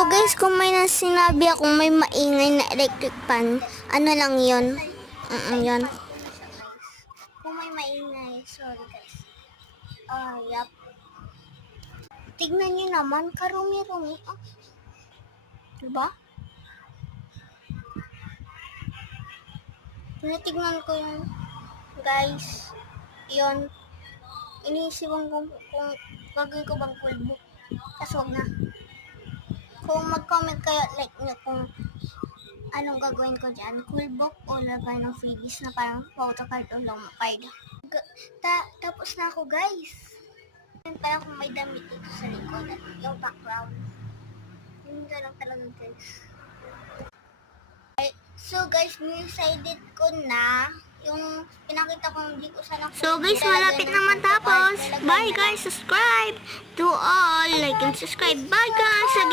So guys, kung may sinabi akong may maingay na electric fan, ano lang yun? Yun. Kung may maingay, sorry guys. Yup. Tignan nyo naman, karumi-rumi. Diba? Tinitignan ko yun, guys. Yun. Iniisipan ko kung gagawin ko bang cool book. Kaso wag na. Kung mag-comment kayo, like nyo kung anong gagawin ko dyan. Cool book o lagay ng freebies na parang photocard o long card. Tapos na ako, guys. Yun pala kung may damit dito sa likod at yung background. Yun lang talaga, guys. So guys, decided ko na yung pinakita ko hindi ko sana. So guys, malapit na matapos. Bye guys, subscribe to all, like and subscribe. Bye guys again.